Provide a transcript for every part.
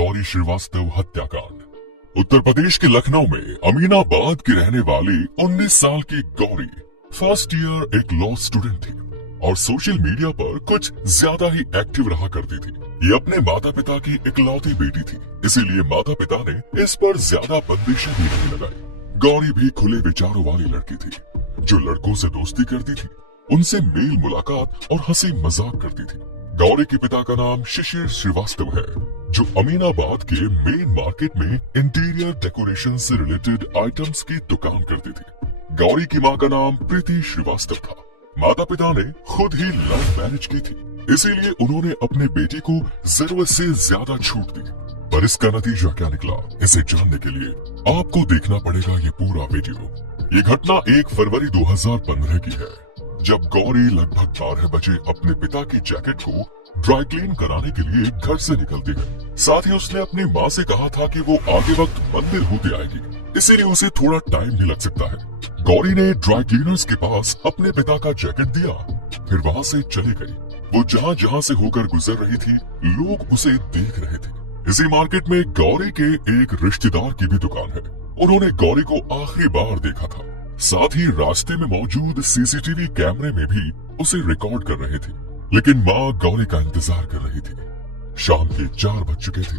गौरी श्रीवास्तव हत्याकांड। उत्तर प्रदेश के लखनऊ में अमीनाबाद की रहने वाली 19 साल की गौरी फर्स्ट ईयर एक लॉ स्टूडेंट थी और सोशल मीडिया पर कुछ ज्यादा ही एक्टिव रहा करती थी। ये अपने माता पिता की इकलौती बेटी थी, इसीलिए माता पिता ने इस पर ज्यादा बंदिशें भी नहीं लगाई। गौरी भी खुले विचारों वाली लड़की थी जो लड़कों से दोस्ती करती थी, उनसे मेल मुलाकात और हंसी मजाक करती थी। गौरी के पिता का नाम शिशिर श्रीवास्तव है जो अमीनाबाद के मेन मार्केट में इंटीरियर डेकोरेशन से रिलेटेड आइटम्स की दुकान करती थी। गौरी की मां का नाम प्रीति श्रीवास्तव था। माता पिता ने खुद ही लव मैरिज की थी, इसीलिए उन्होंने अपने बेटे को जरूरत से ज्यादा छूट दी। पर इसका नतीजा क्या निकला, इसे जानने के लिए आपको देखना पड़ेगा ये पूरा वीडियो। ये घटना 1 फरवरी 2015 की है, जब गौरी लगभग 12 बजे अपने पिता की जैकेट को ड्राई क्लीन कराने के लिए घर से निकलती है। साथ ही उसने अपनी माँ से कहा था कि वो आगे वक्त मंदिर होते आएगी, इसीलिए उसे थोड़ा टाइम भी लग सकता है। गौरी ने ड्राई क्लीनर्स के पास अपने पिता का जैकेट दिया, फिर वहाँ से चली गई। वो जहाँ जहाँ से होकर गुजर रही थी, लोग उसे देख रहे थे। इसी मार्केट में गौरी के एक रिश्तेदार की भी दुकान है। उन्होंने गौरी को आखिरी बार देखा था। साथ ही रास्ते में मौजूद सीसीटीवी कैमरे में भी उसे रिकॉर्ड कर रहे थे, लेकिन माँ गौरी का इंतजार कर रही थी। शाम के 4 बज चुके थे,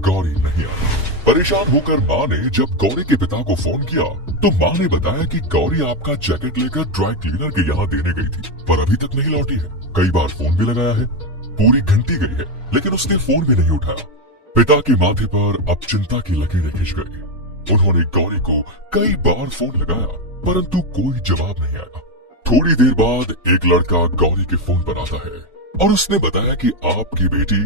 गौरी नहीं आई। परेशान होकर माँ ने जब गौरी के पिता को फोन किया तो माँ ने बताया कि गौरी आपका जैकेट लेकर ड्राई क्लीनर के यहाँ देने गई थी, पर अभी तक नहीं लौटी है। कई बार फोन भी लगाया है, पूरी घंटी गई है, लेकिन उसने फोन भी नहीं उठाया। पिता के माथे पर अब चिंता की लकीरें खिंच गई। उन्होंने गौरी को कई बार फोन लगाया, परंतु कोई जवाब नहीं आया। थोड़ी देर बाद एक लड़का गौरी के फोन पर आता है और उसने बताया कि आपकी बेटी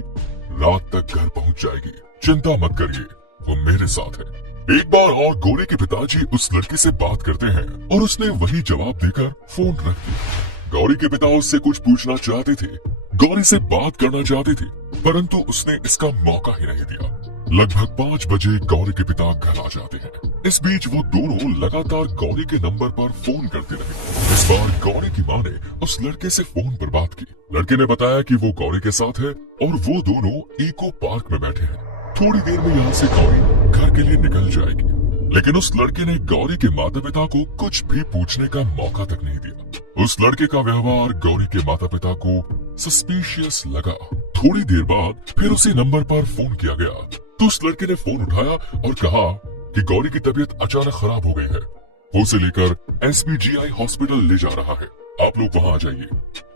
रात तक घर पहुंच जाएगी, चिंता मत करिए, वो मेरे साथ है। एक बार और गौरी के पिताजी उस लड़की से बात करते हैं और उसने वही जवाब देकर फोन रख दिया। गौरी के पिता उससे कुछ पूछना चाहते थे, गौरी से बात करना चाहते थे, परंतु उसने इसका मौका ही नहीं दिया। लगभग 5 बजे गौरी के पिता घर आ जाते हैं। इस बीच वो दोनों लगातार गौरी के नंबर पर फोन करते रहे। इस बार गौरी की मां ने उस लड़के से फोन पर बात की। लड़के ने बताया कि वो गौरी के साथ है और वो दोनों इको पार्क में बैठे हैं। थोड़ी देर में यहाँ से गौरी घर के लिए निकल जाएगी, लेकिन उस लड़के ने गौरी के माता पिता को कुछ भी पूछने का मौका तक नहीं दिया। उस लड़के का व्यवहार गौरी के माता पिता को सस्पिशियस लगा। थोड़ी देर बाद फिर उसी नंबर पर फोन किया गया तो उस लड़के ने फोन उठाया और कहा कि गौरी की तबीयत अचानक खराब हो गई है, वो उसे लेकर SPGI हॉस्पिटल ले जा रहा है, आप लोग वहाँ आ जाइए।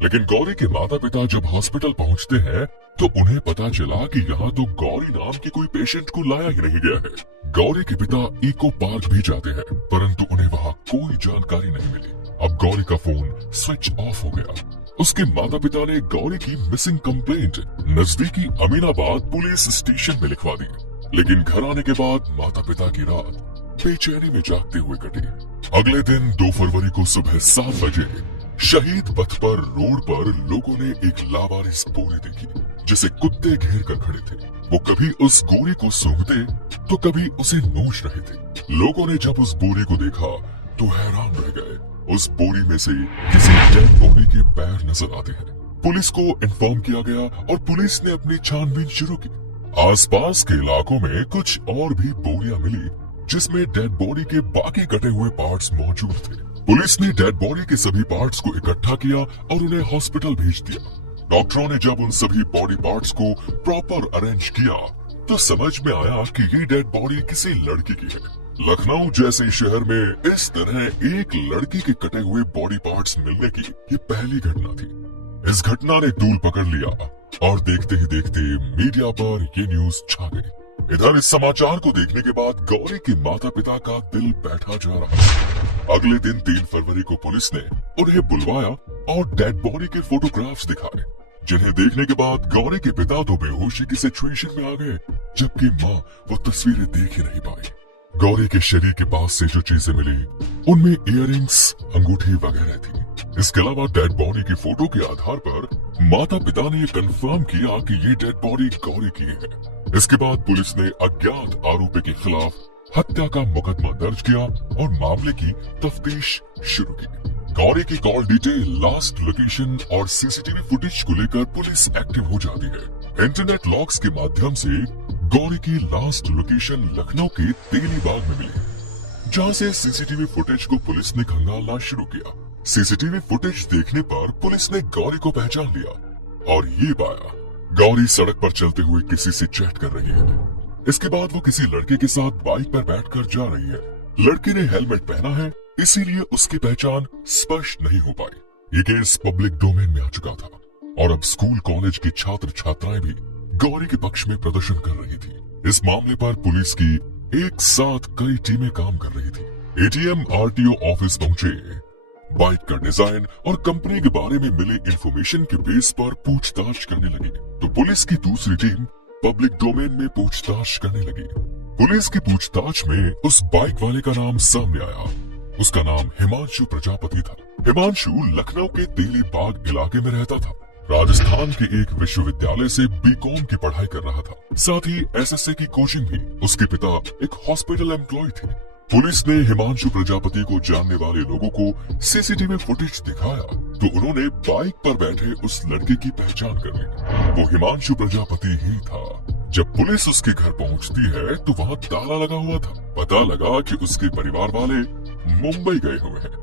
लेकिन गौरी के माता पिता जब हॉस्पिटल पहुँचते हैं तो उन्हें पता चला कि यहाँ तो गौरी नाम के कोई पेशेंट को लाया ही नहीं गया है। गौरी के पिता इको पार्क भी जाते हैं, परंतु उन्हें वहाँ कोई जानकारी नहीं मिली। अब गौरी का फोन स्विच ऑफ हो गया। उसके माता पिता ने गौरी की मिसिंग कंप्लेंट नजदीकी अमीनाबाद पुलिस स्टेशन में लिखवा दी, लेकिन घर आने के बाद माता पिता की रात बेचैनी में जागते हुए कटी। अगले दिन 2 फरवरी को सुबह 7 बजे शहीद पथ पर रोड पर लोगों ने एक लावारिस बोरी देखी जिसे कुत्ते घेर कर खड़े थे। वो कभी उस गोरी को सूंघते तो कभी उसे नोच रहे थे। लोगों ने जब उस बोरी को देखा तो हैरान रह गए। उस बोरी में से किसी डेड बॉडी के पैर नजर आते हैं। पुलिस को इन्फॉर्म किया गया और पुलिस ने अपनी छानबीन शुरू की। आसपास के इलाकों में कुछ और भी बोरियां मिली जिसमें डेड बॉडी के बाकी कटे हुए पार्ट्स मौजूद थे। पुलिस ने डेड बॉडी के सभी पार्ट्स को इकट्ठा किया और उन्हें हॉस्पिटल भेज दिया। डॉक्टरों ने जब उन सभी बॉडी पार्ट्स को प्रॉपर अरेंज किया तो समझ में आया कि ये डेड बॉडी किसी लड़की की है। लखनऊ जैसे शहर में इस तरह एक लड़की के कटे हुए बॉडी पार्ट्स मिलने की ये पहली घटना थी। इस घटना ने तूल पकड़ लिया और देखते ही देखते मीडिया पर ये न्यूज छा गई। इधर इस समाचार को देखने के बाद गौरी के माता पिता का दिल बैठा जा रहा था। अगले दिन 3 फरवरी को पुलिस ने उन्हें बुलवाया और डेड बॉडी के फोटोग्राफ्स दिखाए, जिन्हें देखने के बाद गौरी के पिता तो बेहोशी की सिचुएशन में आ गए, जबकि माँ वो तस्वीरें देख ही नहीं पाई। गौरी के शरीर के पास से जो चीजें मिली उनमें इयररिंग्स, अंगूठी वगैरह थी। इसके अलावा डेड बॉडी की फोटो के आधार पर माता पिता ने ये कंफर्म किया कि ये डेड बॉडी गौरी की है। इसके बाद पुलिस ने अज्ञात आरोपी के खिलाफ हत्या का मुकदमा दर्ज किया और मामले की तफ्तीश शुरू की। गौरी की कॉल डिटेल, लास्ट लोकेशन और सीसीटीवी फुटेज को लेकर पुलिस एक्टिव हो जाती है। इंटरनेट लॉग्स के माध्यम से गौरी की लास्ट लोकेशन लखनऊ के तेली बाग में मिली, जहां से सीसीटीवी फुटेज को पुलिस ने खंगालना शुरू किया। सीसीटीवी फुटेज देखने पर पुलिस ने गौरी को पहचान लिया और ये पाया गौरी सड़क पर चलते हुए किसी से चैट कर रही है। इसके बाद वो किसी लड़के के साथ बाइक पर बैठकर जा रही है। लड़के ने हेलमेट पहना है, इसीलिए उसकी पहचान स्पष्ट नहीं हो पाई। ये केस पब्लिक डोमेन में आ चुका था और अब स्कूल कॉलेज के छात्र छात्राएं भी गौरी के पक्ष में प्रदर्शन कर रही थी। इस मामले पर पुलिस की एक साथ कई टीमें काम कर रही थी। एटीएम आरटीओ ऑफिस पहुंचे, बाइक का डिजाइन और कंपनी के बारे में मिले इंफॉर्मेशन के बेस पर पूछताछ करने लगी, तो पुलिस की दूसरी टीम पब्लिक डोमेन में पूछताछ करने लगी। पुलिस की पूछताछ में उस बाइक वाले का नाम सामने आया। उसका नाम हिमांशु प्रजापति था। हिमांशु लखनऊ के तेली बाग इलाके में रहता था। राजस्थान के एक विश्वविद्यालय से बीकॉम की पढ़ाई कर रहा था, साथ ही एसएससी की कोचिंग भी। उसके पिता एक हॉस्पिटल एम्प्लॉय थे। पुलिस ने हिमांशु प्रजापति को जानने वाले लोगों को सीसीटीवी फुटेज दिखाया तो उन्होंने बाइक पर बैठे उस लड़के की पहचान कर ली। वो हिमांशु प्रजापति ही था। जब पुलिस उसके घर पहुंचती है तो वहाँ ताला लगा हुआ था। पता लगा कि उसके परिवार वाले मुंबई गए हुए हैं,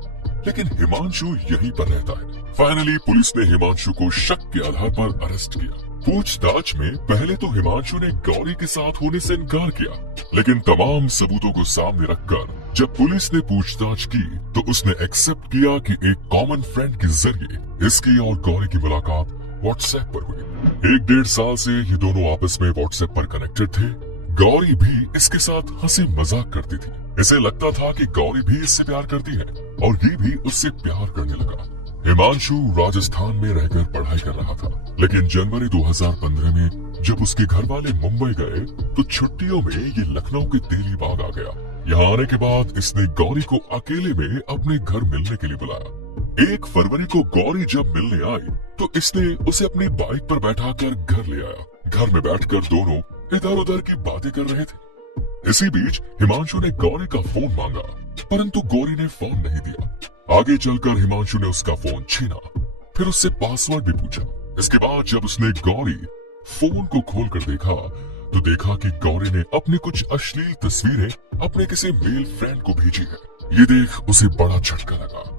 लेकिन हिमांशु यहीं पर रहता है। फाइनली पुलिस ने हिमांशु को शक के आधार पर अरेस्ट किया। पूछताछ में पहले तो हिमांशु ने गौरी के साथ होने से इनकार किया, लेकिन तमाम सबूतों को सामने रखकर जब पुलिस ने पूछताछ की तो उसने एक्सेप्ट किया कि एक कॉमन फ्रेंड के जरिए इसकी और गौरी की मुलाकात व्हाट्सएप पर हुई। 1-1.5 साल से ये दोनों आपस में व्हाट्सएप पर कनेक्टेड थे। गौरी भी इसके साथ हंसी मजाक करती थी। इसे लगता था कि गौरी भी इससे प्यार करती है और ये भी उससे प्यार करने लगा। हिमांशु राजस्थान में रहकर पढ़ाई कर रहा था, लेकिन जनवरी 2015 में जब उसके घर वाले मुंबई गए तो छुट्टियों में ये लखनऊ के तेली बाग आ गया। यहाँ आने के बाद इसने गौरी को अकेले में अपने घर मिलने के लिए बुलाया। 1 फरवरी को गौरी जब मिलने आई तो इसने उसे अपनी बाइक पर बैठाकर घर ले आया। घर में बैठकर दोनों इधर उधर की बातें कर रहे थे। इसी बीच हिमांशु ने गौरी का फोन मांगा, परंतु गौरी ने फोन नहीं दिया। आगे चलकर हिमांशु ने उसका फोन छीना, फिर उससे पासवर्ड भी पूछा। इसके बाद जब उसने गौरी फोन को खोलकर देखा तो देखा कि गौरी ने अपनी कुछ अश्लील तस्वीरें अपने किसी मेल फ्रेंड को भेजी है। ये देख उसे बड़ा झटका लगा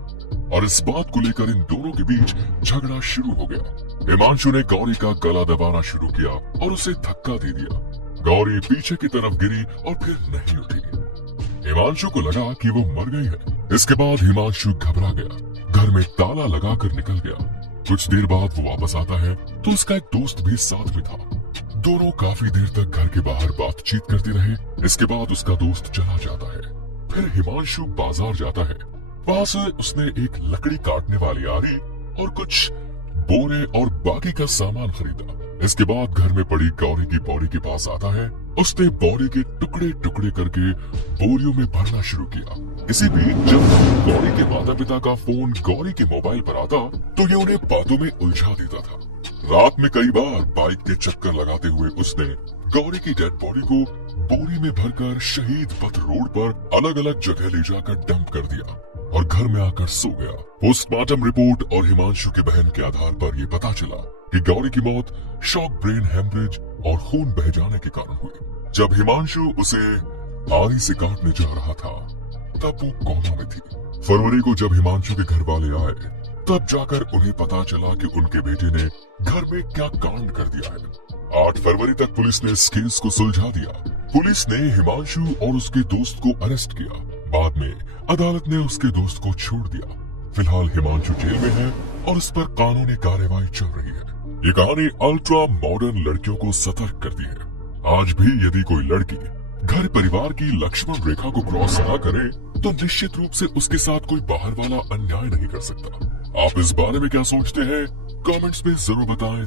और इस बात को लेकर इन दोनों के बीच झगड़ा शुरू हो गया। हिमांशु ने गौरी का गला दबाना शुरू किया और उसे धक्का दे दिया। गौरी पीछे की तरफ गिरी और फिर नहीं उठी। हिमांशु को लगा कि वो मर गई है। इसके बाद हिमांशु घबरा गया, घर में ताला लगाकर निकल गया। कुछ देर बाद वो वापस आता है तो उसका एक दोस्त भी साथ में था। दोनों काफी देर तक घर के बाहर बातचीत करते रहे। इसके बाद उसका दोस्त चला जाता है। फिर हिमांशु बाजार जाता है। वहाँ से उसने एक लकड़ी काटने वाली आरी और कुछ बोरे और बाकी का सामान खरीदा। इसके बाद घर में पड़ी गौरी की बॉडी के पास आता है। उसने बॉडी के टुकड़े टुकड़े करके बोरियों में भरना शुरू किया। इसी बीच जब गौरी के माता पिता का फोन गौरी के मोबाइल पर आता तो ये उन्हें बातों में उलझा देता था। रात में कई बार बाइक के चक्कर लगाते हुए उसने गौरी की डेड बॉडी को बोरी में भरकर शहीद पथ रोड पर अलग अलग जगह ले जाकर डंप कर दिया और घर में आकर सो गया। पोस्टमार्टम रिपोर्ट और हिमांशु की बहन के आधार पर यह पता चला कि गौरी की मौत शॉक ब्रेन हेमरेज और खून बह जाने के कारण हुई। जब हिमांशु उसे आरी से काटने जा रहा था तब वो कोमा में थी। फरवरी को जब हिमांशु के घर वाले आए तब जाकर उन्हें पता चला कि उनके बेटे ने घर में क्या कांड कर दिया है। 8 फरवरी तक पुलिस ने इस केस को सुलझा दिया। पुलिस ने हिमांशु और उसके दोस्त को अरेस्ट किया। बाद में अदालत ने उसके दोस्त को छोड़ दिया। फिलहाल हिमांशु जेल में है और उस पर कानूनी कार्यवाही चल रही है। ये कहानी अल्ट्रा मॉडर्न लड़कियों को सतर्क करती है। आज भी यदि कोई लड़की घर परिवार की लक्ष्मण रेखा को क्रॉस न करे तो निश्चित रूप से उसके साथ कोई बाहर वाला अन्याय नहीं कर सकता। आप इस बारे में क्या सोचते हैं? कमेंट्स में जरूर बताएं।